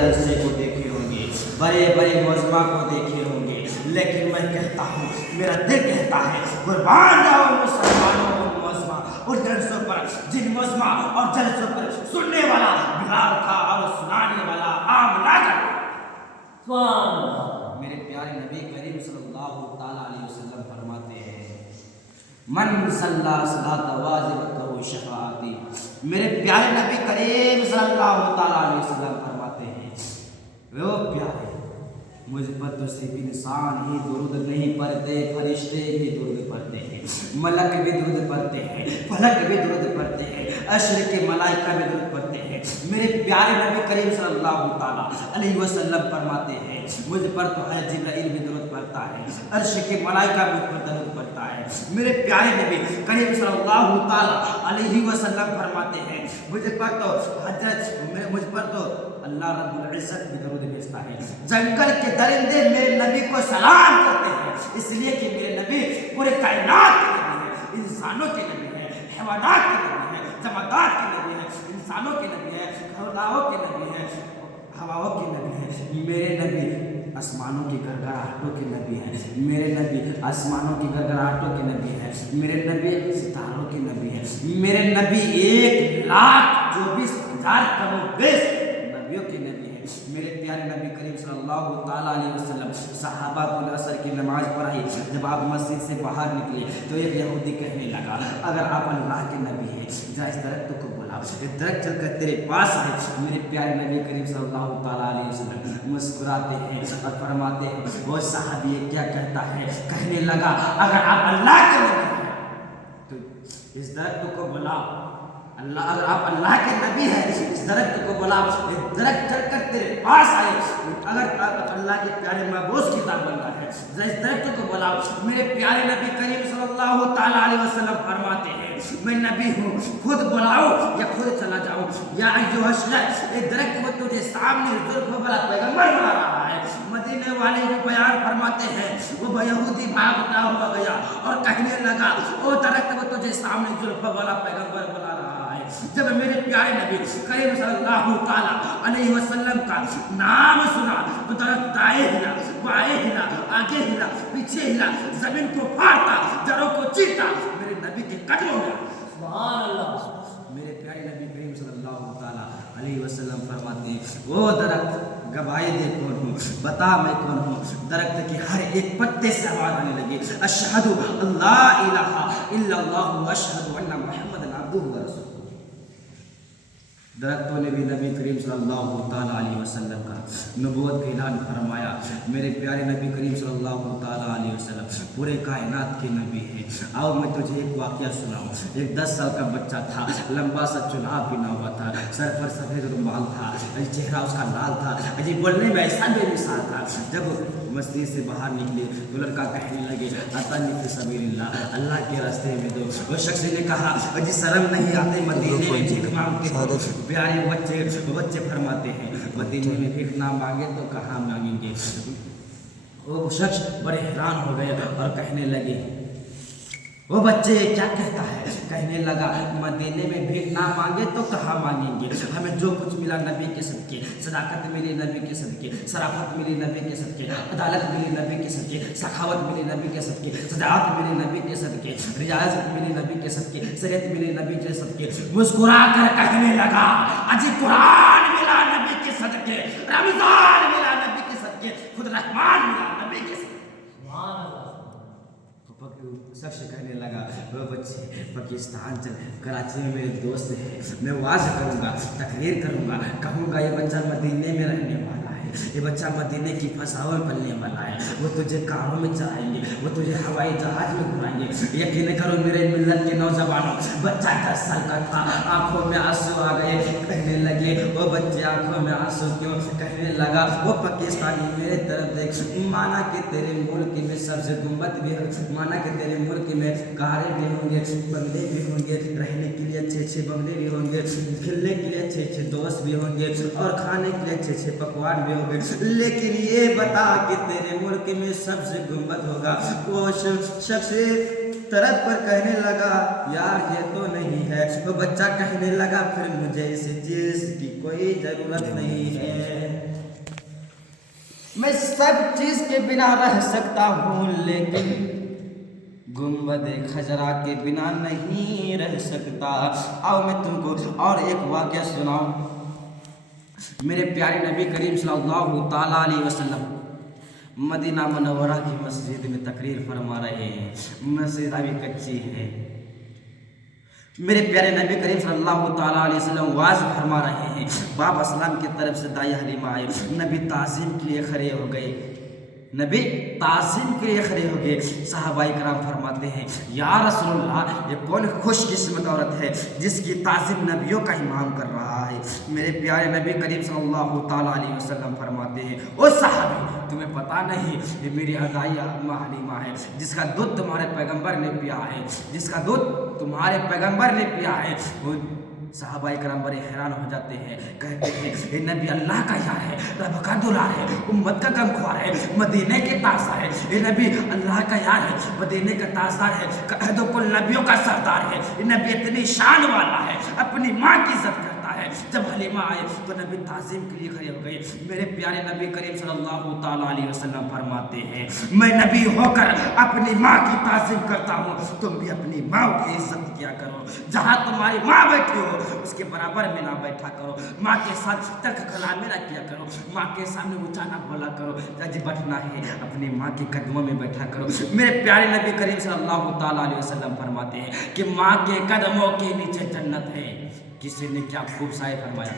جلسے کو دیکھے ہوں گے، بڑے بڑے مجمع کو دیکھے ہوں گے، لیکن میں کہتا ہوں، میرا دل کہتا ہے قربان جاؤ مسلمانوں اور مجمع اور جلسوں پر، جن مجمع اور جلسوں پر سننے والا بلال تھا اور سنانے والا عام لاگر۔ میرے پیارے نبی کریم صلی اللہ تعالیٰ علیہ وسلم فرماتے ہیں من صلی صلاۃ واجبت لہ شفاعتی۔ میرے پیارے نبی کریم صلی اللہ تعالیٰ علیہ وسلم فرماتے ہیں وہ پیارے، مجھ پر تو صرف انسان ہی درود نہیں پڑھتے، فرشتے بھی درود پڑھتے ہیں، ملک بھی درود پڑھتے ہیں، فلک بھی درود پڑھتے ہیں، عرش کے ملائکہ بھی درود پڑھتے ہیں۔ میرے پیارے نبی کریم صلی اللہ تعالیٰ علیہ وسلم فرماتے ہیں مجھ پر تو ہے جبرائیل بھی درود پڑھتا ہے، عرش کے ملائکہ مجھ پر درود پڑھتا ہے۔ میرے پیارے نبی کریم صلی اللہ تعالیٰ علیہ وسلم فرماتے ہیں مجھ پر تو اللہ رب العزت بھی درود بھیجتا ہے، جنگل کے درندے میرے نبی کو سلام کرتے ہیں، اس لیے کہ میرے نبی پورے کائنات کے نبی ہیں، انسانوں کے نبی ہیں، حیوانات کے نبی ہیں، جمادات کے نبی ہیں، انسانوں کے نبی ہیں، خلاؤں کے نبی ہیں، ہواؤں کے نبی ہیں۔ میرے نبی آسمانوں کی گڑگڑاہٹوں کے نبی ہیں، میرے نبی آسمانوں کی گڑگڑاہٹوں کے نبی ہیں، میرے نبی ستاروں کے نبی ہیں، میرے نبی 1,24,000 کم و بیش نبیوں کے نبی ہیں۔ میرے پیارے نبی کریم صلی اللہ تعالیٰ علیہ وسلم صحابہ کو عصر کی نماز پڑھائی، جب آپ مسجد سے باہر نکلے تو ایک یہودی کہنے لگا اگر آپ اللہ کے نبی ہیں جا اس درخت کو بلاؤ، یہ درخت چل کر تیرے پاس ہے۔ میرے پیارے نبی کریم صلی اللہ تعالیٰ علیہ وسلم مسکراتے ہیں اور فرماتے ہیں وہ صحابی کیا کہتا ہے، کہنے لگا اگر آپ اللہ کے نبی ہیں تو اس درخت کو بلاؤ، اگر آپ اللہ کے نبی ہیں اس درخت کو بلاؤ، یہ درخت چل کر تیرے پاس آئے۔ اگر آپ اللہ کے پیارے محبوب کی کتاب بن رہا ہے اس درخت کو بلاؤ۔ میرے پیارے نبی کریم صلی اللہ تعالیٰ علیہ وسلم فرماتے ہیں میں نبی ہوں، خود بلاؤ یا خود چلا جاؤ۔ یا ایھا الشخص، یہ درخت وہ تجھے سامنے زلف والا پیغمبر بلا رہا ہے۔ مدینے والے جو بیان فرماتے ہیں وہ یہودی بھاگتا ہوا گیا اور کہنے لگا وہ درخت وہ تجھے سامنے زلف والا پیغمبر بلا رہا ہے۔ جب میرے پیارے نبی کریم صلی اللہ تعالیٰ علیہ وسلم کا نام سنا تو درخت دائیں ہلا، بائیں ہلا، آگے ہلا، پیچھے ہلا، زمین کو پھاڑتا، جڑوں کو چیرتا میرے نبی کے قدموں میں۔ سبحان اللہ۔ میرے پیارے نبی کریم صلی اللہ تعالیٰ علیہ وسلم فرماتے ہیں وہ درخت گواہی دے کون ہوں، بتا میں کون ہوں۔ درخت کے ہر ایک پتے سے آواز آنے لگی اشہد اللہ الہ الا اللہ و اشہد ان محمد عبدہ و رسولہ۔ درختوں نے بھی نبی کریم صلی اللہ تعالیٰ علیہ وسلم کا نبوت کا اعلان فرمایا۔ میرے پیارے نبی کریم صلی اللہ تعالیٰ علیہ وسلم پورے کائنات کے نبی ہیں۔ آؤ میں تجھے ایک واقعہ سناؤں۔ ایک 10 سال کا بچہ تھا، لمبا سا چناب بنا ہوا تھا، سر پر سفید رومال تھا، چہرہ اس کا لال تھا، بولنے میں ایسا بے مثال تھا۔ جب مسجد سے باہر نکلے تو لڑکا کہنے لگے اتنی فی سبیل اللہ، اللہ کے راستے میں دو۔ وہ شخص نے کہا جی شرم نہیں آتے مدینے میں بھیک مانگتے ہو؟ پیارے بچے فرماتے ہیں مدینے میں بھیک نہ مانگے تو کہاں مانگیں گے؟ وہ شخص بڑے حیران ہو گئے اور کہنے لگے وہ بچے کیا کہتا ہے؟ کہنے لگا مدینے میں بھیک نہ مانگے تو کہاں مانگیں گے؟ ہمیں جو کچھ ملا نبی کے صدقے، صداقت ملی نبی کے صدقے، شرافت ملی نبی کے صدقے، عدالت ملی نبی کے صدقے، سخاوت ملی نبی کے صدقے، شجاعت ملی نبی کے صدقے، ریاضت ملی نبی کے صدقے، صحت ملی نبی کے صدقے۔ مسکرا کر کہنے لگا اجی قرآن ملا نبی کے صدقے، رمضان ملا نبی کے صدقے، خود رحمان ملا نبی کے صدقے۔ شخص کہنے لگا وہ بچے پاکستان چل، کراچی میں میرے دوست ہیں، میں واعظ کروں گا، تقریر کروں گا، کہوں گا یہ بچہ مدینے میں رہنے والا ہے، یہ بچہ مدینے کی فضاؤں میں پلنے والا ہے، وہ تجھے کاروں میں چڑھائیں گے، وہ تجھے ہوائی جہاز میں گھمائیں گے۔ یقین کرو میرے ملت کے نوجوانوں، بچہ 10 سال کا تھا، آنکھوں میں آنسو آ گئے، کہنے لگے وہ بچے آنکھوں میں آنسو کیوں؟ کہنے لگا وہ پاکستانی میرے طرف دیکھ، مانا کہ تیرے ملک میں سبز گنبد بھی ہے، مانا کہ تیرے ملک میں کاریں بھی ہوں گے، بنگلے بھی ہوں گے، رہنے کے لیے اچھے بنگلے بھی ہوں گے، کھیلنے کے لیے اچھے دوست بھی ہوں گے، اور کھانے کے لیے اچھے پکوان بھی ہوں گے، لیکن یہ بتا کہ تیرے ملک میں سبز گنبد ہوگا؟ وہ شخص طرف پر کہنے لگا یار یہ تو نہیں ہے۔ وہ بچہ کہنے لگا پھر مجھے اس چیز کی کوئی ضرورت نہیں ہے۔ میں سب چیز کے بنا رہ سکتا ہوں لیکن گنبد خضرا کے بنا نہیں رہ سکتا۔ آؤ میں تم کو اور ایک واقعہ سناؤں۔ میرے پیارے نبی کریم صلی اللہ تعالیٰ علیہ وسلم مدینہ منورہ کی مسجد میں تقریر فرما رہے ہیں، مسجد ابھی کچی ہے۔ میرے پیارے نبی کریم صلی اللہ تعالیٰ علیہ وسلم واعظ فرما رہے ہیں، باب اسلام کی طرف سے داعیہ حلیمہ آئے، نبی تعظیم کے لیے کھڑے ہو گئے، نبی تعظیم کے لیے کھڑے ہو گئے۔ صحابہ کرام فرماتے ہیں یا رسول اللہ، یہ کون خوش قسمت عورت ہے جس کی تعظیم نبیوں کا امام کر رہا ہے۔ میرے پیارے نبی کریم صلی اللہ تعالیٰ علیہ وسلم فرماتے ہیں او صحابی، تمہیں پتہ نہیں یہ میری داعیہ حلیمہ ہے جس کا دودھ تمہارے پیغمبر نے پیا ہے، جس کا دودھ تمہارے پیغمبر نے پیا ہے۔ صحابہ کرام بڑے حیران ہو جاتے ہیں، کہتے ہیں یہ نبی اللہ کا یار ہے، رب کا دلار ہے، امت کا غمخوار ہے، مدینے کے تاجدار ہے۔ یہ نبی اللہ کا یار ہے، مدینے کا تاجدار ہے، عہد و کل نبیوں کا سردار ہے۔ یہ نبی اتنی شان والا ہے، اپنی ماں کی عزت کرتا ہے۔ جب حلیمہ آئے تو نبی تعظیم کے لیے کھڑے ہو گئے۔ میرے پیارے نبی کریم صلی اللہ تعالیٰ علیہ وسلم فرماتے ہیں میں نبی ہو کر اپنی ماں کی تعظیم کرتا ہوں، تم بھی اپنی ماں کی عزت کیا کرو۔ جہاں تمہاری ماں بیٹھی ہو اس کے برابر میں نہ بیٹھا کرو، ماں کے ساتھ ترک کلامی نہ کیا کرو، ماں کے سامنے اونچا نہ بولا کرو۔ جج بیٹھنا ہے اپنی ماں کے قدموں میں بیٹھا کرو۔ میرے پیارے نبی کریم صلی اللہ تعالیٰ علیہ وسلم فرماتے ہیں کہ ماں کے قدموں کے نیچے جنت ہے۔ کسی نے کیا خوب شاعر فرمایا۔